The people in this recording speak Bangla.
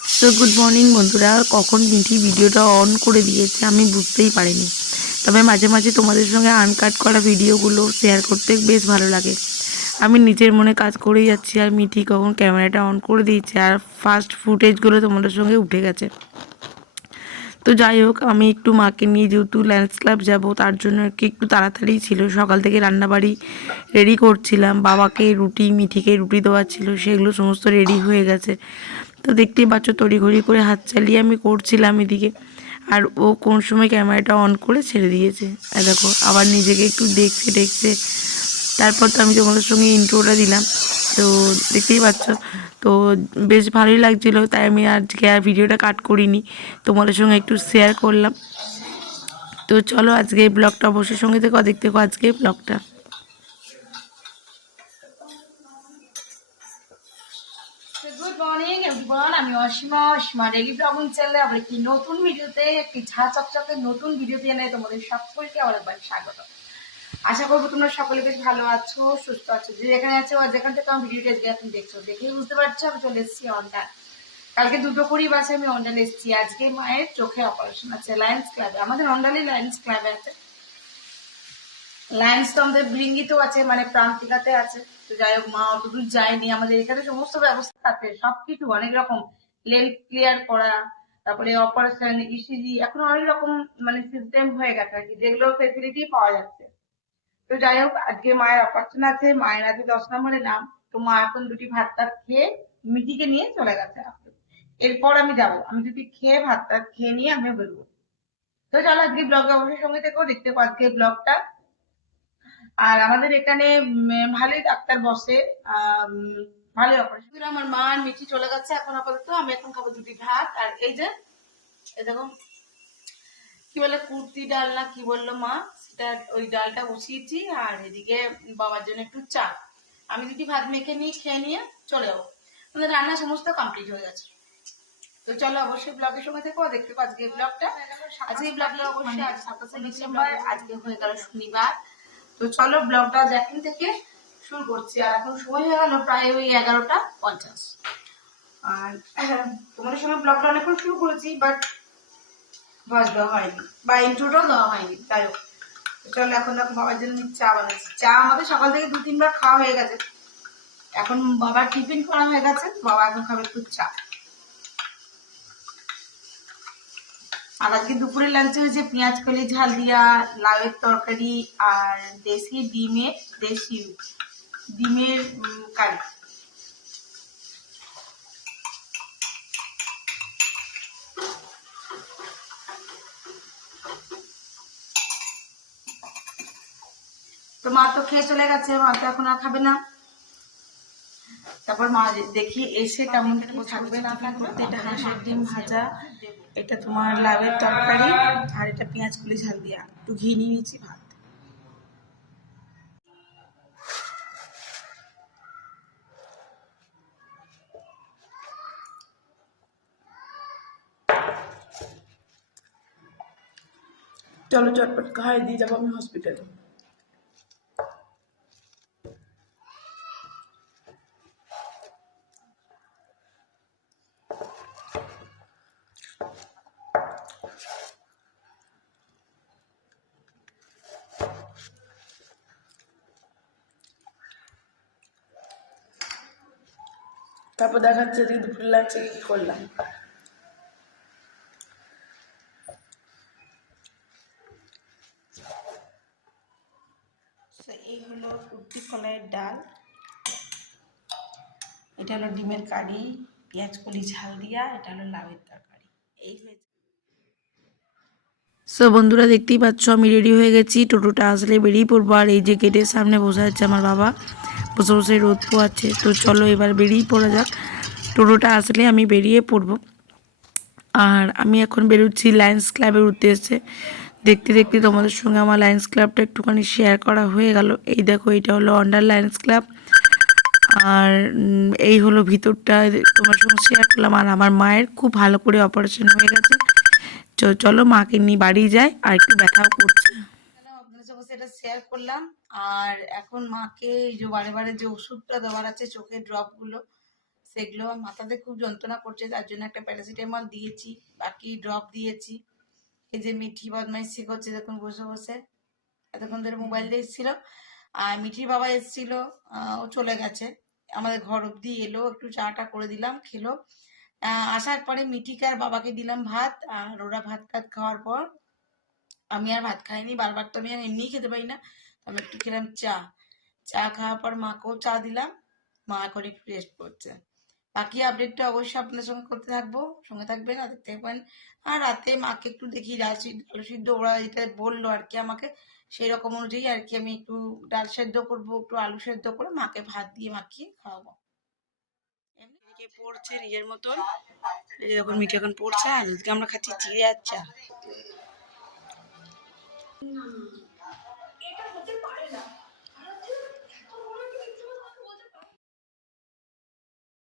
তো গুড মর্নিং বন্ধুরা, কখন মিঠি ভিডিওটা অন করে দিয়েছে আমি বুঝতেই পারিনি। তবে মাঝে মাঝে তোমাদের সঙ্গে আনকাট করা ভিডিওগুলো শেয়ার করতে বেশ ভালো লাগে। আমি নিজের মনে কাজ করেই যাচ্ছি আর মিঠি কখন ক্যামেরাটা অন করে দিয়েছে আর ফার্স্ট ফুটেজগুলো তোমাদের সঙ্গে উঠে গেছে। তো যাই হোক, আমি একটু মাকে নিয়ে যেহেতু লায়ন্স ক্লাব যাব তার জন্য একটু তাড়াতাড়ি ছিল, সকাল থেকে রান্নাবাড়ি রেডি করছিলাম। বাবাকে রুটি, মিঠিকে রুটি দেওয়া ছিল, সেগুলো সমস্ত রেডি হয়ে গেছে। তো দেখতেই পাচ্ছ তড়িঘড়ি করে হাত চালিয়ে আমি করছিলাম এদিকে। আর ও কোন সময় ক্যামেরাটা অন করে ছেড়ে দিয়েছে, দেখো আবার নিজেকে একটু দেখছে দেখছে। তারপর তো আমি তোমাদের সঙ্গে ইন্ট্রোটা দিলাম, তো দেখতেই পাচ্ছ। তো বেশ ভালোই লাগছিলো, তাই আমি আজকে আর ভিডিওটা কাট করিনি, তোমাদের সঙ্গে একটু শেয়ার করলাম। তো চলো আজকে এই ব্লগটা অবশ্যই সঙ্গে থেকো, দেখতে থাকো আজকে এই ব্লগটা। গুড মর্নিং এভরিওয়ান, আমি অসীমা ডেইলি ব্লগিং চ্যানেলে আবার একটি নতুন ভিডিওতে, একটি ঝাঁ চকচকে নতুন ভিডিওতে এনে তোমাদের সকলকে আবার একবার স্বাগত। আশা করবো তোমরা সকলে বেশ ভালো আছো, সুস্থ আছো। যে যেখানে আছো আর যেখান থেকে আমার ভিডিওটা আজকে এখন দেখছো, দেখেই বুঝতে পারছো আমি চলে এসেছি অনটাইম। কালকে 2:20 বাজে আমি অন্ডালে এসেছি। আজকে মায়ের চোখে অপারেশন আছে লায়ন্স ক্লাবে, আমাদের অন্ডালে লায়ন্স ক্লাবে আছে। লায়ন্স তো আমাদের বৃঙ্গিতেও আছে, মানে প্রান্তিকাতে আছে। তো যাই হোক, মা অতদূর যায়নি। আমাদের এখানে সমস্ত ব্যবস্থা আছে, সবকিছু অনেক রকম, লেন্স ক্লিয়ার করা, তারপরে অপারেশন, ইসিজি, এখন অনেক রকম মানে সিস্টেম হয়ে গেছে আর কি, যেগুলো ফেসিলিটি পাওয়া যাচ্ছে। তো যাই হোক, আজকে মায়ের অপারেশন আছে, মায়ের আজকে 10 নম্বরে নাম। তো মা এখন দুটি ভাত টাত খেয়ে মিটিকে নিয়ে চলে গেছে। এরপর আমি যাবো, আমি দুটি খেয়ে ভাত টাত খেয়ে নিয়ে আমি বেরোবো। তো চলো আজকে ব্লগে অবশ্যই সঙ্গে থেকেও দেখতে পাবো আজকে ব্লগটা। আর আমাদের এখানে ভালোই ডাক্তার বসে, ভালোই অপারেশন। আমার মা আর মিঠি চলে গেছে এখন আপাতত। আমি এখন খাবো দুটি ভাত। আর এই যে এই দেখো কি বলে কুর্তি ডাল না কি বললো মা, সেটা ওই ডালটা বসিয়েছি। আর এদিকে বাবার জন্য একটু চা। আমি দুটি ভাত মেখে নিয়ে খেয়ে নিয়ে চলে যাবো। আমাদের রান্না সমস্ত কমপ্লিট হয়ে গেছে। তো চলো অবশ্যই ব্লগের সময় থেকো, দেখতে পাবো আজকে ব্লগটা। আজকে ব্লগটা অবশ্যই আজ 27শে ডিসেম্বর, আজকে হয়ে গেল শনিবার। তো চলো ব্লগটা এখন থেকে শুরু করছি। আর এখন সময় হয়ে গেল প্রায় ওই 11টা 50। আর তোমাদের সঙ্গে ব্লগটা অনেকক্ষণ শুরু করেছি, বাট ভয়েস দেওয়া হয়নি বা ইন্ট্রোটাও দেওয়া হয়নি। তাই হোক, চলো এখন দেখো বাবার জন্য চা বানাচ্ছি। চা আমাদের সকাল থেকে 2-3 বার খাওয়া হয়ে গেছে। এখন বাবার টিফিন করা হয়ে গেছে, বাবা এখন খাবে একটু চা। আর আজকে দুপুরে লাঞ্চে হয়েছে পেঁয়াজ কলি ঝাল দিয়া, লাউয়ের তরকারি, আর দেশি ডিমের কারি। তো মা তো খেয়ে চলে গেছে, মা তো এখন আর খাবে না। তারপর মা দেখি এসে কেমন কি থাকবে না থাকবে। এটা হাঁসের ডিম ভাজা, এটা তোমার লাউয়ের তরকারি, আর এটা পেঁয়াজ কলি ঝাল দিয়া, একটু ঘি নিয়ে নিয়েছি ভাত। চলো চটপট খাই দিয়ে যাবো আমি হসপিটালে। তারপর দেখাচ্ছে যে দুপুরের লাঞ্চে কি করলাম। এই হলো কুর্তি কলাইয়ের ডাল, এটা হলো ডিমের কারি, পেঁয়াজ কলি ঝাল দিয়া, এটা হলো লাউয়ের তরকারি। এই হয়েছে। সো বন্ধুরা দেখতেই পাচ্ছ আমি রেডি হয়ে গেছি, টোটোটা আসলে বেরিয়ে পড়বো। আর এই যে গেটের সামনে বসে আছে আমার বাবা, বসে বসে রোদ পোয়াচ্ছে। তো চলো এবার বেরিয়ে পড়া যাক, টোটোটা আসলে আমি বেরিয়ে পড়বো। আর আমি এখন বেরোচ্ছি লায়ন্স ক্লাবের উদ্দেশ্যে। দেখতে দেখতে তোমাদের সঙ্গে আমার লায়ন্স ক্লাবটা একটুখানি শেয়ার করা হয়ে গেল। এই দেখো এটা হলো অন্ডার লায়ন্স ক্লাব। আর এই হলো ভিতরটা, তোমার সঙ্গে শেয়ার করলাম। আর আমার মায়ের খুব ভালো করে অপারেশন হয়ে গেছে। চলো মাকে নিয়ে বাড়ি যাই, আর একটু ব্যথাও করছে। আপনাদের সঙ্গে সেটা শেয়ার করলাম। আর এখন মাকে এই যে বারে বারে যে ওষুধটা দেওয়ার আছে, চোখের ড্রপ গুলো, সেগুলো মাথাতে খুব যন্ত্রণা করছে, তার জন্য একটা প্যারাসিটামল দিয়েছি, বাকি ড্রপ দিয়েছি। এই যে মিঠি বদমাইশি করছে দেখুন বসে বসে, এতক্ষণ ধরে মোবাইল দেখছিল। আর মিঠির বাবা এসেছিল, ও চলে গেছে, আমাদের ঘর অব্দি এলো, একটু চাটা করে দিলাম, খেলো। আসার পরে মিঠিকে আর বাবাকে দিলাম ভাত, আর ওরা ভাত টাত খাওয়ার পর আমি আর ভাত খাইনি, বারবার তো আমি আর এমনিই খেতে পারি না, আমি একটু খেলাম চা। চা খাওয়ার পর মাকেও চা দিলাম, মা এখন একটু রেস্ট করছে। বাকি আপডেটটা অবশ্যই আপনাদের সঙ্গে করতে থাকবো, সঙ্গে থাকবেন আর দেখতে থাকবেন। আর রাতে মাকে একটু দেখি ডাল সিদ্ধ আলু সিদ্ধ ওরা যেটা বললো আর কি আমাকে, সেই রকম অনুযায়ী আর কি আমি একটু ডাল সেদ্ধ করবো, একটু আলু সেদ্ধ করে মাকে ভাত দিয়ে মাখিয়ে খাওয়াবো। এদিকে পড়ছে নিজের মতন, এই যে যখন মিঠে এখন পড়ছে, আর এদিকে আমরা খাচ্ছি চিড়ে আর চা।